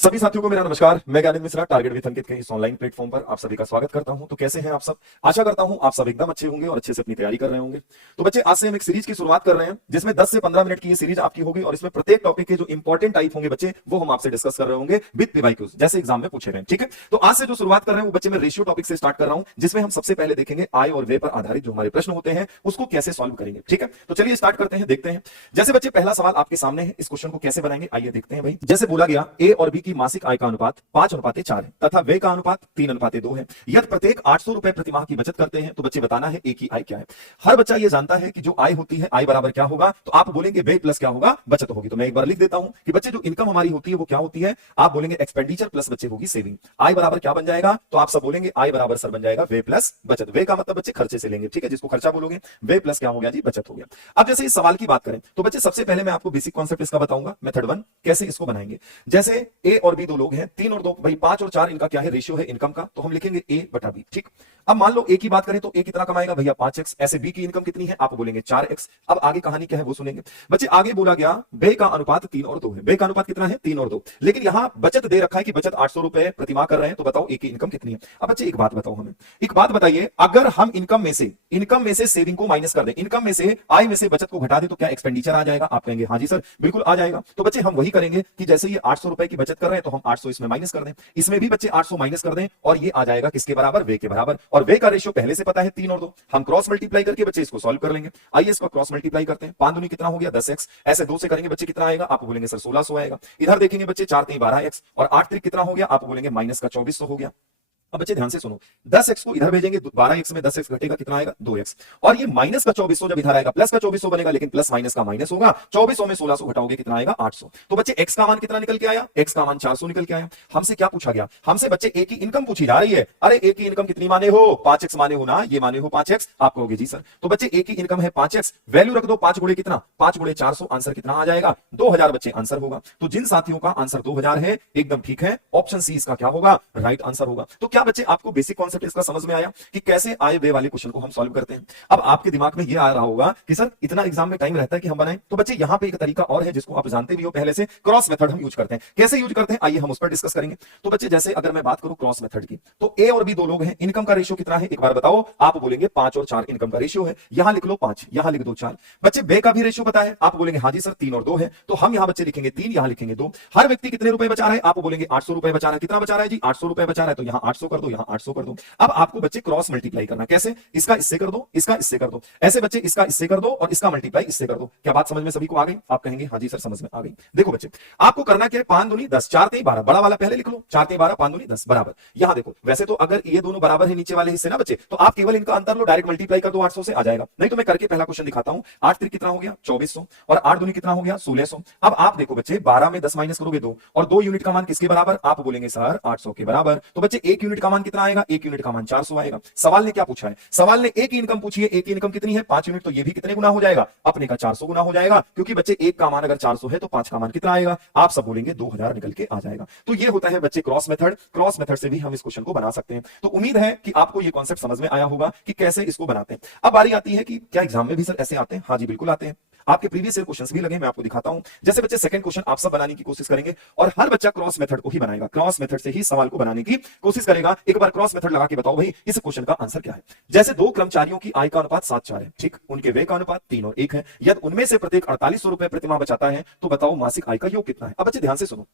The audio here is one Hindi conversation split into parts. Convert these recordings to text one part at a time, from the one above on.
सभी साथियों को मेरा नमस्कार। मैं ज्ञानेंद्र मिश्रा, टारगेट विद अंकित के इस ऑनलाइन प्लेटफॉर्म पर आप सभी का स्वागत करता हूं। तो कैसे हैं आप सब? आशा करता हूं आप सब एकदम अच्छे होंगे और अच्छे से अपनी तैयारी कर रहे होंगे। तो बच्चे, आज से हम एक सीरीज की शुरुआत कर रहे हैं जिसमें 10 से 15 मिनट की ये सीरीज आपकी होगी और इसमें प्रत्येक टॉपिक के जो इंपॉर्टेंट टाइप होंगे बच्चे, वो हम आपसे डिस्कस कर रहे होंगे विद पीवाईक्यूज, जैसे एग्जाम में पूछे गए। ठीक है, तो आज से जो शुरुआत कर रहे हैं वो बच्चे मैं रेशियो टॉपिक से स्टार्ट कर रहा हूं, जिसमें हम सबसे पहले देखेंगे आय और व्यय पर आधारित जो हमारे प्रश्न होते हैं उसको कैसे सॉल्व करेंगे। ठीक है, तो चलिए स्टार्ट करते हैं, देखते हैं। जैसे बच्चे, पहला सवाल आपके सामने है, इस क्वेश्चन को कैसे बनाएंगे आइए देखते हैं भाई। जैसे बोला गया ए और बी की मासिक आय का अनुपात 5:4 है तथा व्यय का अनुपात 3:2 है। यदि प्रत्येक 800 रुपए प्रति माह की बचत करते हैं तो बच्चे बताना है ए की आय क्या है। हर बच्चा ये जानता है कि जो आय होती है, आय बराबर क्या होगा, तो आप बोलेंगे व्यय प्लस क्या होगा, बचत होगी। तो मैं एक बार लिख देता हूं कि बच्चे जो इनकम हमारी होती है वो क्या होती है, आप बोलेंगे एक्सपेंडिचर प्लस बच्चे होगी सेविंग। आय बराबर क्या बन जाएगा, तो आप सब बोलेंगे आय बराबर सर बन जाएगा व्यय प्लस बचत। व्यय का मतलब बच्चे खर्चे से लेंगे, ठीक है, जिसको खर्चा बोलोगे। व्यय प्लस क्या हो गया जी, बचत हो गया। अब जैसे इस सवाल की बात करें तो बच्चे सबसे पहले मैं आपको बेसिक कॉन्सेप्ट इसका बताऊंगा, मेथड 1 कैसे इसको बनाएंगे। जैसे ए और बी दो लोग हैं, 3 और 2 भाई 5 और 4 इनका क्या है, रेशियो है इनकम का, तो हम लिखेंगे ए बटा बी। ठीक, अब मान लो ए की बात करें तो ए कितना कमाएगा भैया 5x। ऐसे बी की इनकम कितनी है, आप बोलेंगे 4x। अब आगे कहानी क्या है वो सुनेंगे बच्चे। आगे बोला गया व्यय का अनुपात 3 और 2 है। व्यय का अनुपात कितना है, 3 और 2, लेकिन यहां बचत दे रखा है कि बचत 800 रुपए प्रति माह कर रहे हैं। तो बताओ ए की इनकम कितनी है। अब बच्चे एक बात बताओ, हमें एक बात बताइए, अगर हम इनकम में से सेविंग को माइनस कर दें, इनकम में से आय में से बचत को घटा दें, तो क्या एक्सपेंडिचर आ जाएगा? आप कहेंगे हाँ जी सर बिल्कुल आ जाएगा। तो बच्चे हम वही करेंगे कि जैसे ये 800 रुपए की बचत कर रहे हैं तो हम 800 इसमें माइनस कर दें, इसमें भी बच्चे 800 माइनस कर दें, और ये आ जाएगा किसके बराबर, व्यय के बराबर। और व्यय का रेशियो पहले से पता है 3 और 2, हम क्रॉस मल्टीप्लाई करके बच्चे इसको सॉल्व कर लेंगे। आइए इसको क्रॉस मल्टीप्लाई करते हैं। 5 दूनी कितना हो गया 10x, ऐसे 2 से करेंगे बच्चे कितना आएगा, आप बोलेंगे सर 1600 आएगा। इधर देखेंगे बच्चे 4 3 12x और 8 3 कितना हो गया, आप बोलेंगे माइनस का 2400 हो गया। अब बच्चे ध्यान से सुनो, 10x को इधर भेजेंगे, 12x में 10x घटेगा कितना आएगा 2x, और ये माइनस का 2400 जब इधर आएगा प्लस का 2400 बनेगा, लेकिन प्लस माइनस का माइनस होगा। 2400 में 1600 घटाओगे कितना आएगा 800। तो बच्चे x का मान कितना निकल के आया, x का मान 400 निकल के आया। हमसे क्या पूछा गया, हमसे बच्चे a की इनकम पूछी जा रही है। अरे a की इनकम कितनी माने हो, 5x माने हो ना, ये माने हो 5x, आप कहोगे जी सर। तो बच्चे a की इनकम है 5x, वैल्यू रख दो 5 गुणे कितना, 5 गुणे 400, आंसर कितना आ जाएगा 2000 बच्चे आंसर होगा। तो जिन साथियों का आंसर 2000 है एकदम ठीक है, ऑप्शन सी इसका क्या होगा, राइट आंसर होगा। तो क्या बच्चे आपको बेसिक कॉन्सेप्ट इसका समझ में आया कि कैसे आय व्यय वाले क्वेश्चन को हम सॉल्व करते हैं। अब आपके दिमाग में यह आ रहा होगा कि सर इतना एग्जाम में टाइम रहता है कि हम बनाएं, तो बच्चे यहां पे एक तरीका और है जिसको आप जानते भी हो पहले से, क्रॉस मेथड हम यूज करते हैं। कैसे यूज करते हैं आइए हम उस पर डिस्कस करेंगे। तो बच्चे जैसे अगर मैं बात करूं क्रॉस मेथड की, तो ए और बी दो लोग हैं, इनकम का रेशियो कितना है एक बार बताओ, आप बोलेंगे 5 और 4 इनकम का रेशियो है। यहां लिख लो 5, यहां लिख दो 4। बच्चे व्यय का भी रेशियो पता है, आप बोलेंगे हाँ जी सर 3 और 2 है, तो हम यहां बच्चे लिखेंगे 3, यहां लिखेंगे 2। हर व्यक्ति कितने रुपए बचा रहा है, आप बोलेंगे 800 रुपए बचा रहा है। कितना बचा रहा है जी 800 रुपए बचा रहा है, तो यहां 800 कर दो, यहां 800 कर दो। अब आपको बच्चे क्रॉस मल्टीप्लाई करना, कैसे, इसका इससे कर दो, इसका इससे कर दो, ऐसे बच्चे इसका इससे कर दो और इसका मल्टीप्लाई इससे कर दो। क्या बात समझ में सभी को आ गई? आप कहेंगे हाँ जी सर समझ में आ गई। देखो बच्चे आपको करना क्या है, 5 दूनी 10, 4 3 12, बड़ा वाला पहले लिख लो, 4 3 12, 5 दूनी 10 बराबर। यहां देखो वैसे तो अगर ये दोनों बराबर है नीचे वाले हिस्से ना बच्चे, तो आप केवल इनका अंतर लो, डायरेक्ट मल्टीप्लाई कर दो 800 से आ जाएगा। नहीं तो मैं करके पहला क्वेश्चन दिखाता हूं। 8 3 कितना हो गया 2400 और 8 दूनी कितना हो गया 1600। अब आप देखो बच्चे 12 में 10 माइनस करोगे 2, और 2 यूनिट का मान किसके बराबर, आप बोलेंगे सर 800 के बराबर। तो बच्चे 1 यूनिट का मान कितना आएगा, 1 यूनिट का मान 400 आएगा। सवाल ने क्या पूछा है, सवाल ने ए की इनकम पूछी है, ए की इनकम कितनी है 5 यूनिट, तो ये भी कितने गुना हो जाएगा, अपने का 400 गुना हो जाएगा, क्योंकि बच्चे एक का मान अगर 400 है तो 5 का मान कितना आएगा, आप सब बोलेंगे 2000 निकल के आ जाएगा। तो ये होता है बच्चे क्रॉस मेथड। क्रॉस मेथड से भी हम इस क्वेश्चन को बना सकते हैं। तो उम्मीद है कि आपको ये कॉन्सेप्ट समझ में आया होगा कि कैसे इसको बनाते हैं। अब बारी आती है कि क्या एग्जाम में भी सर ऐसे आते हैं, हाँ जी बिल्कुल आते हैं। आपके प्रीवियस ईयर क्वेश्चंस भी लगे, मैं आपको दिखाता हूं। जैसे बच्चे सेकंड क्वेश्चन आप सब बनाने की कोशिश करेंगे और हर बच्चा क्रॉस मेथड को ही बनाएगा, क्रॉस मेथड से ही सवाल को बनाने की कोशिश करेगा। एक बार क्रॉस मेथड लगा के बताओ भाई इस क्वेश्चन का आंसर क्या है। जैसे दो कर्मचारियों की आय का अनुपात 7:4 है, ठीक, उनके व्यय का अनुपात 3 और 1 है। यदि उनमें से प्रत्येक 4800 रुपए प्रति माह बचाता है तो बताओ मासिक आय का योग कितना है। अब बच्चे ध्यान से सुनो,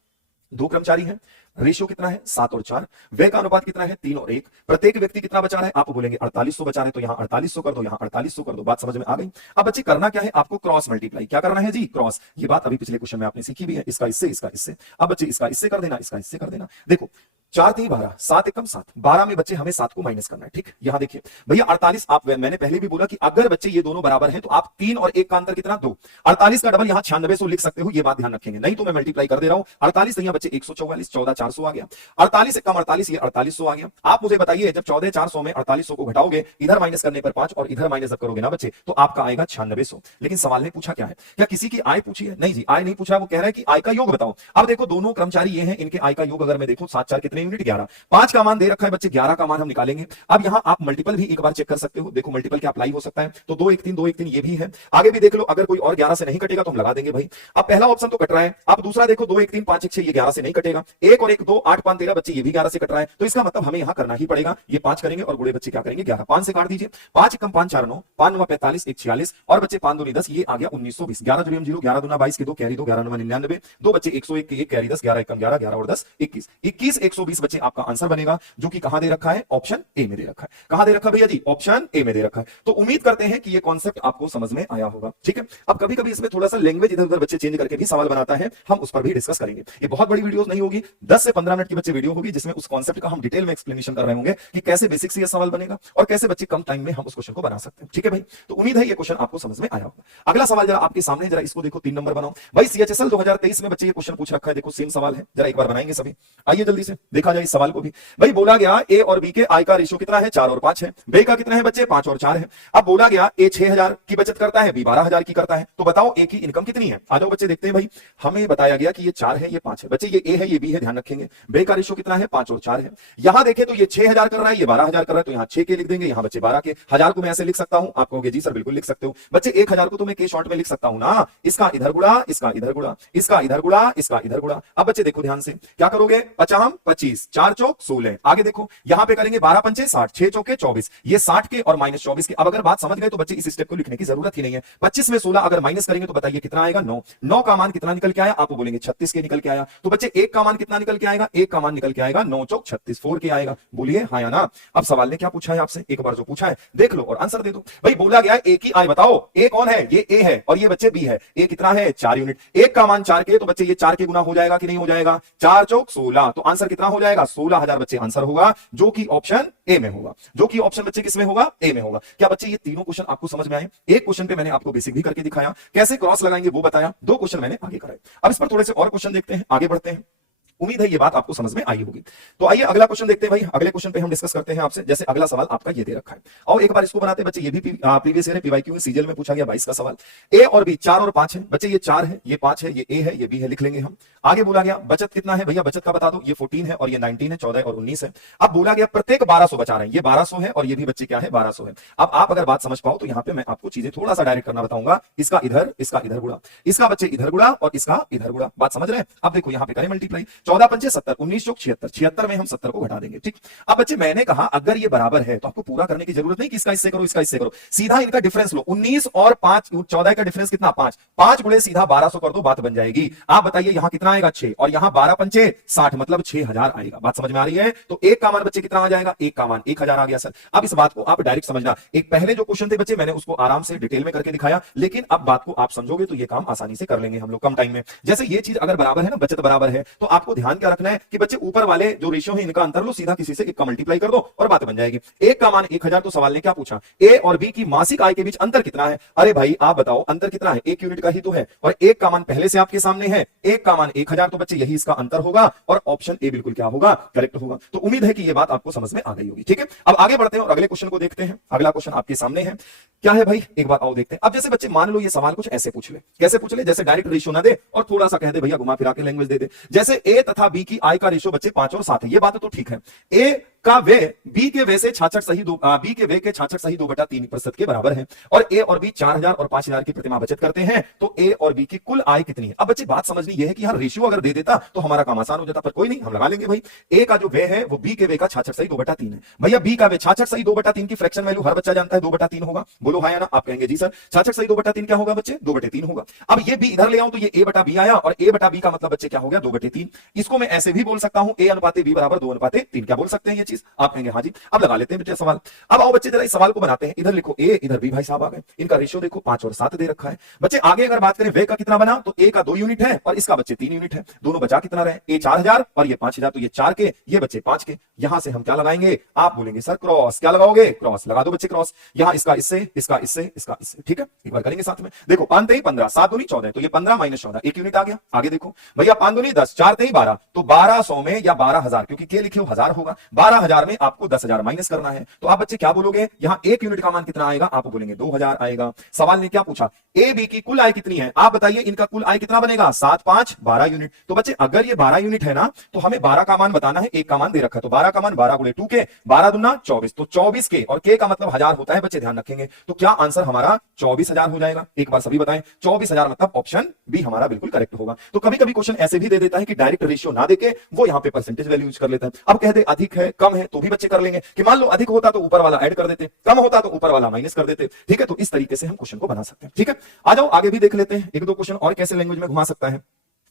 दो कर्मचारी हैं, रेशियो कितना है 7 और 4, व्यय का अनुपात कितना है 3 और 1, प्रत्येक व्यक्ति कितना बचा रहा है, आप बोलेंगे 4800 बचा रहे हैं, तो यहां 4800 कर दो, यहां 4800 कर दो। बात समझ में आ गई? अब बच्चे करना क्या है, आपको क्रॉस मल्टीप्लाई। क्या करना है जी, क्रॉस। ये बात अभी पिछले क्वेश्चन में आपने सीखी भी है, इसका इससे, इसका इससे। अब बच्चे इसका इससे कर देना, इसका इससे कर देना। देखो 4 3 12, 7 एकम 7, 12 में बच्चे हमें 7 को माइनस करना है, ठीक। यहां देखिए भैया 48, आप मैंने पहले भी बोला कि अगर बच्चे ये दोनों बराबर हैं तो आप 3 और 1 का अंतर कितना 2, 48 का डबल यहां 9600 लिख सकते हो, ये बात ध्यान रखेंगे। नहीं तो मैं मल्टीप्लाई कर दे रहा हूं, 48 यहां बच्चे 144, 14 400 आ गया, 48 कम 48, ये 4800 आ गया। आप मुझे बताइए जब 14 400 में 4800 को घटाओगे, इधर माइनस करने पर 5 और इधर माइनस जब करोगे ना बच्चे, तो आपका आएगा 9600। लेकिन सवाल ने पूछा क्या है, क्या किसी की आय पूछी है? नहीं जी, आय नहीं पूछा, वो कह रहा है कि आय का योग बताओ। अब देखो दोनों कर्मचारी ये हैं, इनके आय का योग अगर मैं देखूं 7 4 कितने यूनिट 11, 5 का मान दे रखा है बच्चे, 11 का मान हम निकालेंगे। अब यहां आप मल्टीपल भी एक बार चेक कर सकते हो, देखो मल्टीपल क्या अप्लाई हो सकता है, तो 2 1 3 2 1 3 ये भी है। आगे भी देख लो, अगर कोई और 11 से नहीं कटेगा तो हम लगा देंगे भाई। अब पहला ऑप्शन तो कट रहा है, अब दूसरा देखो 2 1 3 5 1 6 ये 11 से नहीं कटेगा, 1 और 1 2 8 5 13 बच्चे ये भी 11 से कट रहा है, तो इसका मतलब हमें यहां करना ही पड़ेगा, ये 5 करेंगे और बूढ़े बच्चे क्या करेंगे 11, 5 से काट दीजिए, 5 एकम 5 4 9, 5 9 45 1 46 और बच्चे 5 2 10, ये आ गया 1920, 11 जोड़िए 0, 11 दूना 22 के 2 कैरी 2, 11 9 99, दो बच्चे 101 के 1 कैरी 10, 11 एकम 11, 11 और 10 21, 21 120 बच्चे आपका आंसर बनेगा, जो कि कहां दे रखा है, ऑप्शन ए में दे रखा है। कहां दे रखा है भैया जी, ऑप्शन ए में दे रखा है। तो उम्मीद करते हैं कि ये कॉन्सेप्ट आपको समझ में आया होगा, ठीक है। अब कभी कभी इसमें थोड़ा सा लैंग्वेज इधर उधर बच्चे चेंज करके भी सवाल बनाता है, हम उस पर भी डिस्कस करेंगे। ये बहुत बड़ी वीडियो नहीं होगी, 10 से 15 मिनट की बच्चे वीडियो होगी, जिसमें उस कॉन्सेप्ट का हम डिटेल में एक्सप्लेनेशन कर रहे होंगे कि कैसे बेसिक से ये सवाल बनेगा और कैसे बच्चे कम टाइम में हम उस क्वेश्चन को बना सकते हैं, ठीक है भाई। तो उम्मीद है ये क्वेश्चन आपको समझ में आया होगा। अगला सवाल जरा आपके सामने, जरा इसको देखो, 3 नंबर बनाओ भाई। सीएचएसएल 2023 में बच्चे ये क्वेश्चन पूछ रखा है, देखो सेम सवाल है, जरा एक बार बनाएंगे सभी। आइए जल्दी से देखा जाए इस सवाल को भी। भाई बोला गया ए और बी के आय का रेशियो कितना है, 4 और 5 है। बे का कितना है बच्चे, 5 और 4 है। अब बोला गया ए 6000 की बचत करता है, बी 12000 की करता है, तो बताओ ए की इनकम कितनी है। आ जाओ बच्चे देखते हैं भाई। हमें बताया गया कि ये 4 है, ये 5 है बच्चे, ये ए है, ये बी है, ध्यान रखेंगे। बे का रेशियो कितना है, 5 और 4 है। यहां देखें तो ये 6000 कर रहा है, ये 12000 कर रहा है, तो यहां 6 के लिख देंगे, यहां बच्चे 12 के। 1000 को मैं ऐसे लिख सकता हूं, आप कहोगे जी सर बिल्कुल लिख सकते हो बच्चे। 1000 को तो मैं के शॉर्ट में लिख सकता हूं ना, इसका इधर गुणा, इसका इधर गुणा, इसका इधर गुणा, इसका इधर गुणा। अब बच्चे देखो ध्यान से, क्या करोगे, 50 25, 4 चौक 16। आगे देखो यहां पे करेंगे 12 पंचे 60, 6 चौके 24, ये 60 के और -24 के। अब अगर बात समझ गए तो बच्चे इस स्टेप को लिखने की जरूरत ही नहीं है। 25 में 16 अगर माइनस करेंगे तो बताइए कितना आएगा, 9। 9 का मान कितना निकल के आया, आप बोलेंगे 36 के निकल के आया। तो बच्चे 1 का मान कितना निकल के आएगा, 1 का मान निकल के आएगा 9 चौक 36, 4 के आएगा। बोलिए हाँ या ना। अब सवाल ने क्या पूछा है आपसे, एक बार जो पूछा है देख लो और आंसर दे दो भाई। बोला गया ए की आय बताओ, ए कौन है, ये ए है और ये बच्चे बी है। ए कितना है, 4 यूनिट। 1 का मान 4 के, तो बच्चे ये 4 के गुना हो जाएगा कि नहीं हो जाएगा, 4 चौक 16, तो आंसर कितना हो जाएगा, 16000 बच्चे आंसर होगा, जो कि ऑप्शन ए में होगा। जो कि ऑप्शन बच्चे किसमें होगा, ए में होगा। क्या बच्चे ये तीनों क्वेश्चन आपको समझ में आए। एक क्वेश्चन पे मैंने आपको बेसिक भी करके दिखाया, कैसे क्रॉस लगाएंगे वो बताया, 2 क्वेश्चन मैंने आगे कराए। अब इस पर थोड़े से और क्वेश्चन देखते हैं, आगे बढ़ते हैं। उम्मीद है ये बात आपको समझ में आई होगी। तो आइए अगला क्वेश्चन देखते हैं भाई। अगले क्वेश्चन पे हम डिस्कस करते हैं आपसे। जैसे अगला सवाल आपका ये दे रखा है, और एक बार इसको बनाते हैं बच्चे। ये भी प्रीवियस ईयर है, पीवाईक्यू में सीजीएल में पूछा गया 22 का सवाल। ए और बी 4 और 5 है बच्चे, ये 4 है, ये 5 है, ये ए है, ये बी है, लिख लेंगे हम। आगे बोला गया बचत कितना है भैया, बचत का बता दो, ये 14 है और ये 19 है, 14 और 19 है। अब बोला गया प्रत्येक 1200 बचा रहे हैं, ये 1200 है और ये भी बच्चे क्या है, 1200 है। अब आप अगर बात समझ पाओ तो यहाँ पे मैं आपको चीजें थोड़ा सा डायरेक्ट करना बताऊंगा। इसका इधर गुणा, इसका बच्चे इधर गुणा और इसका इधर गुणा। बात समझ रहे हैं। अब देखो यहाँ पे करें मल्टीप्लाई, 14 पंचे 70, 19 चौक 76, 76 में हम 70 को घटा देंगे, ठीक। अब बच्चे मैंने कहा अगर ये बराबर है तो आपको पूरा करने की जरूरत नहीं कि इसका इससे करो, इसका इससे करो, सीधा इनका डिफरेंस लो। 19 और 5, 14 का डिफरेंस कितना, 5, 5 गुणे सीधा 1200 कर दो, बात बन जाएगी। आप बताइए यहां कितना आएगा, 6, और यहां 12 पंचे 60, मतलब 6000 आएगा। बात समझ में आ रही है। तो 1 का मान बच्चे कितना आ जाएगा, 1 का मान 1000 आ गया सर। अब इस बात को आप डायरेक्ट समझना, एक पहले जो क्वेश्चन थे बच्चे मैंने उसको आराम से डिटेल में करके दिखाया, लेकिन अब बात को आप समझोगे तो ये काम आसानी से कर लेंगे हम लोग कम टाइम में। जैसे ये चीज अगर बराबर है ना, बचत बराबर है, तो आपको ध्यान क्या रखना है कि बच्चे ऊपर वाले जो रेशियो है इनका अंतर लो, सीधा किसी से 1 का मल्टीप्लाई कर दो और बात बन जाएगी। 1 का मान 1000, तो सवाल ने क्या पूछा, ए और बी की मासिक आय के बीच अंतर कितना है। अरे भाई आप बताओ अंतर कितना है, 1 यूनिट का ही तो है, और 1 का मान पहले से आपके सामने है, 1 का मान 1000, तो बच्चे यही इसका अंतर होगा और ऑप्शन ए बिल्कुल क्या होगा, करेक्ट होगा। तो उम्मीद है कि ये बात आपको समझ में आ गई होगी, ठीक है। अब आगे बढ़ते हैं और अगले क्वेश्चन को देखते हैं। अगला क्वेश्चन आपके सामने है, क्या है भाई, एक बार आओ देखते हैं। अब जैसे बच्चे मान लो ये सवाल कुछ ऐसे पूछ ले, कैसे पूछ ले, जैसे डायरेक्ट रेशियो ना दे और थोड़ा सा कह दे भैया घुमा फिरा के लैंग्वेज दे दे। जैसे ए तथा बी की आय का रेशियो बच्चे 5 और 7 है, ये बात तो ठीक है। ए का वे बी के वे से 66 सही 2, बी के वे के 66 सही 2/3% के बराबर है, और ए और बी 4000 और 5000 की प्रतिमाह बचत करते हैं, तो ए और बी की कुल आय कितनी है। अब बच्चे बात समझनी यह है कि यार रेशियो अगर दे देता तो हमारा काम आसान हो जाता, पर कोई नहीं, हम लगा लेंगे भाई। ए का जो वे है वो बी के वे का 66 सही 2/3 है। भैया बी का वे 66 सही 2/3 की फ्रैक्शन वैल्यू हर बच्चा जानता है 2/3 होगा। बोलो हाँ या ना। आप कहेंगे जी सर 66 सही 2/3 क्या होगा बच्चे, 2/3 होगा। अब ये बी इधर ले आऊं तो ये a/b आया, और a/b का मतलब बच्चे क्या हो गया, 2/3। इसको मैं ऐसे भी बोल सकता हूं a अनुपाते b बराबर 2/3। क्या बोल सकते हैं ये चीज, आप कहेंगे हाँ जी। अब लगा लेते हैं बेटे सवाल। अब आओ बच्चे जरा इस सवाल को बनाते हैं। इधर लिखो ए, इधर बी, भाई साहब आ गए। इनका रेशियो देखो 5 और 7 दे रखा है बच्चे। आगे अगर बात करें वे का कितना बना, तो ए का 2 यूनिट है और इसका बच्चे 3 यूनिट है। दोनों बचा कितना रहे, ए 4000 और ये 5000, तो ये 4 के, ये बच्चे 5 के। यहां से हम क्या लगाएंगे, आप बोलेंगे सर क्रॉस। क्या लगाओगे, क्रॉस लगा दो बच्चे, क्रॉस। यहां इसका इससे, इसका इससे, इसका इससे, ठीक है। एक बार करेंगे साथ में। देखो 5 3 15, 7 दूनी 14, तो ये 15 - 14, 1 यूनिट आ गया। आगे देखो भैया 5 दूनी 10, 4 3 12, तो 1200 में या 12000, क्योंकि के लिखे हो 1000 होगा, 15,000 में आपको 10,000 माइनस करना है। तो आप बच्चे क्या बोलोगे, यहां एक यूनिट का मान कितना आएगा, आप बोलेंगे 2,000 आएगा। सवाल ने क्या पूछा, ए बी की कुल आय कितनी है, आप बताइए इनका कुल आय कितना बनेगा, 7 5 12 यूनिट। तो बच्चे अगर ये 12 यूनिट है ना, तो हमें 12 का मान बताना है, एक का मान दे रखा है, तो 12 का मान 12 गुणे 2 के, 12 दूना 24, तो 24 के, और के का मतलब 1000 होता है बच्चे, ध्यान रखेंगे। तो क्या आंसर हमारा 24,000 हो जाएगा, एक बार सभी बताएं। 24,000 मतलब ऑप्शन बी हमारा बिल्कुल करेक्ट होगा। तो कभी कभी क्वेश्चन ऐसे भी दे देता है कि डायरेक्ट रेशियो ना देके वो यहां पे परसेंटेज वैल्यू यूज कर लेता है। अब कह दे अधिक है कम है तो भी बच्चे कर लेंगे, कि मान लो अधिक होता तो ऊपर वाला ऐड कर देते, कम होता तो ऊपर वाला माइनस कर देते, ठीक है। तो इस तरीके से हम क्वेश्चन को बना सकते हैं, ठीक है। आ जाओ आगे भी देख लेते हैं एक दो क्वेश्चन और कैसे लैंग्वेज में घुमा सकता है।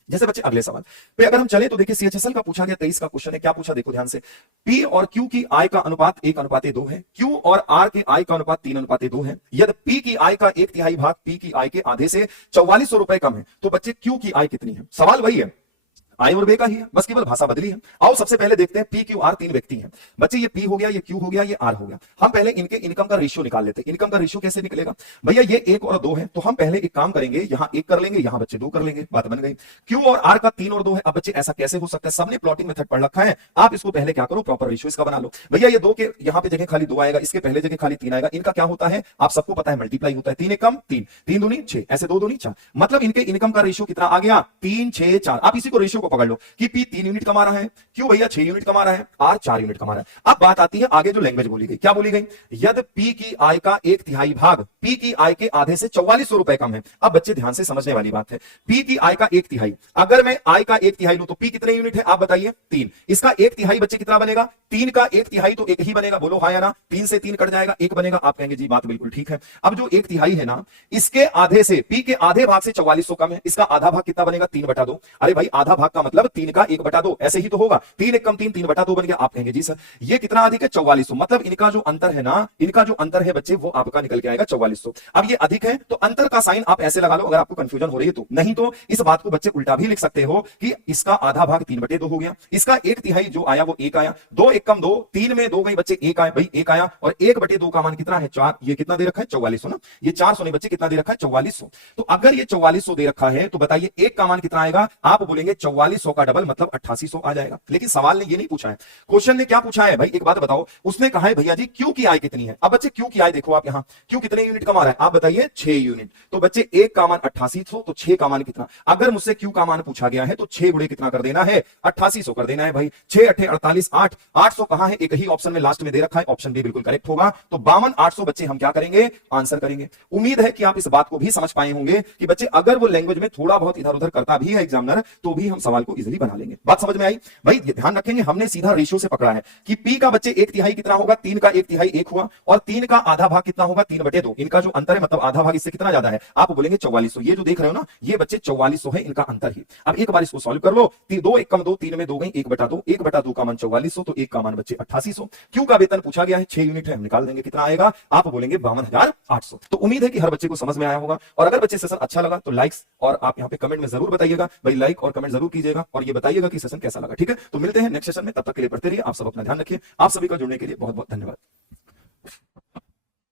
जैसे बच्चे अगले सवाल पे अगर हम चले तो देखिए सीएचएसएल का पूछा गया 23 का क्वेश्चन है, क्या पूछा देखो ध्यान से। पी और क्यू की आय का अनुपात 1:2 है, क्यू और आर के आय का अनुपात 3:2 है। यदि पी की आय का 1/3 भाग पी की आय के आधे से 4400 रुपए कम है, तो बच्चे क्यू की आय कितनी है। सवाल वही है, आय और बे का ही है, बस केवल भाषा बदली है। आओ सबसे पहले देखते हैं पी क्यू आर तीन व्यक्ति हैं बच्चे, ये पी हो गया, ये क्यू हो गया, ये आर हो गया। हम पहले इनके इनकम का रेशियो निकाल लेते हैं। इनकम का रेशियो कैसे निकलेगा भैया, ये 1 और 2 है, तो हम पहले एक काम करेंगे, यहां 1 कर लेंगे, यहां बच्चे 2 कर लेंगे, बात बन गई। क्यू और आर का 3 और 2 है। अब बच्चे ऐसा कैसे हो सकता है, सबने प्लॉटिंग मेथड पढ़ रखा है, आप इसको पहले क्या करो, प्रॉपर रेशियो इसका बना लो। भैया ये 2 के यहां पे जगह खाली 2 आएगा, इसके पहले जगह खाली 3 आएगा। इनका क्या होता है आप सबको पता है, मल्टीप्लाई होता है, 3 एक कम 3, 3 दूनी 6, ऐसे 2 दूनी 4, मतलब इनके इनकम का रेशियो कितना आ गया, 3 6 4। आप इसी को रेशियो को पकड़ लो कि पी 3 यूनिट कमा रहा है, क्यों भैया 6 यूनिट कमा रहा है, आर 4 यूनिट कमा रहा है। अब बात आती है आगे जो लैंग्वेज बोली गई, क्या बोली गई, यदि पी की आय का 1/3 भाग पी की आय के आधे से 4400 रुपए कम है। अब बच्चे ध्यान से समझने वाली बात है, पी की आय का 1/3, अगर मैं आय का 1/3 लूं तो पी कितने यूनिट है आप बताइए 3, इसका 1/3 बच्चे कितना बनेगा, 3 का 1/3 तो 1 ही बनेगा, बोलो हाँ या ना, 3 से 3 कट जाएगा 1 बनेगा। आप कहेंगे जी बात बिल्कुल ठीक है। अब जो 1/3 है ना, इसके आधे से, पी के आधे भाग से 4400 कम है, इसका आधा भाग कितना बनेगा 3/2। अरे भाई आधा भाग का मतलब 3 का 1/2, ऐसे ही तो होगा, 3 एक कम 3, 3/2 बन गया। आप कहेंगे जी सर ये कितना अधिक है 4400, मतलब इनका जो अंतर है ना, इनका जो अंतर है बच्चे वो आपका निकल के आएगा 4400। अब ये अधिक है तो अंतर का साइन आप ऐसे लगा लो अगर आपको कंफ्यूजन हो रही है तो, नहीं तो इस बात को बच्चे उल्टा भी लिख सकते हो कि इसका आधा भाग 3/2 हो गया, इसका 1/3 जो आया वो 1 आया, 2 एक कम 2, 3 में 2 गई बच्चे 1 आया, भाई 1 आया, और 1/2 का मान कितना है 4, ये कितना दे रखा है 4400 ना, ये 400 नहीं बच्चे कितना दे रखा है 4400। तो अगर ये 4400 दे रखा है तो बताइए 1 का मान कितना आएगा, आप बोलेंगे 4400 का डबल मतलब 8800 आ जाएगा। लेकिन सवाल ने ये नहीं पूछा है, क्वेश्चन ने क्या पूछा है भाई, एक बात बताओ, उसने कहा है भैया जी क्यू की आय कितनी है। अब बच्चे क्यू की आय देखो आप, यहां क्यू कितने यूनिट कमा रहा है आप बताइए 6 यूनिट, तो बच्चे 1 का मान 8800, तो 6 का मान कितना, अगर मुझसे क्यू का मान पूछा गया है तो 6 गुणे कितना कर देना है 8800 कर देना है भाई, 6 8 48 8, 800 कहां है, एक ही ऑप्शन में लास्ट में दे रखा है, ऑप्शन बी बिल्कुल करेक्ट होगा। तो 52 800 बच्चे हम क्या करेंगे आंसर करेंगे। उम्मीद है कि आप इस बात को भी समझ पाए होंगे कि बच्चे अगर वो लैंग्वेज में थोड़ा बहुत इधर उधर करता भी है एग्जामिनर, तो भी हम सवाल को इजीली बना लेंगे। बात समझ में आई भाई, ध्यान रखेंगे हमने सीधा रेशियो से पकड़ा है कि पी का बच्चे 1/3 कितना होगा, 3 का 1/3 1 हुआ, और 3 का आधा भाग कितना होगा 3/2, इनका जो अंतर है मतलब आधा भाग इससे कितना ज्यादा है, आप बोलेंगे 4400। ये जो देख रहे हो ना ये बच्चे 4400 है इनका अंतर ही। अब एक बार इसको सॉल्व कर लो, 2 एक कम 2, 3 में 2 गई 1/2, 1/2 का मान 4400, तो 1 का मान बच्चे 8800। क्यों का वेतन पूछा गया है 6 यूनिट है, हम निकाल देंगे कितना आएगा, आप बोलेंगे 52800। तो उम्मीद है कि हर बच्चे को समझ में आया होगा, और अगर बच्चे सेशन अच्छा लगा तो लाइक्स और आप यहाँ पे कमेंट में जरूर बताइएगा भाई, लाइक और कमेंट जरूर कीजिएगा और ये बताइएगा कि सेशन कैसा लगा, ठीक है। तो मिलते हैं नेक्स्ट सेशन में, तब तक के लिए पढ़ते रहिए, आप सब अपना ध्यान रखिए। आप सभी का जुड़ने के लिए बहुत बहुत धन्यवाद।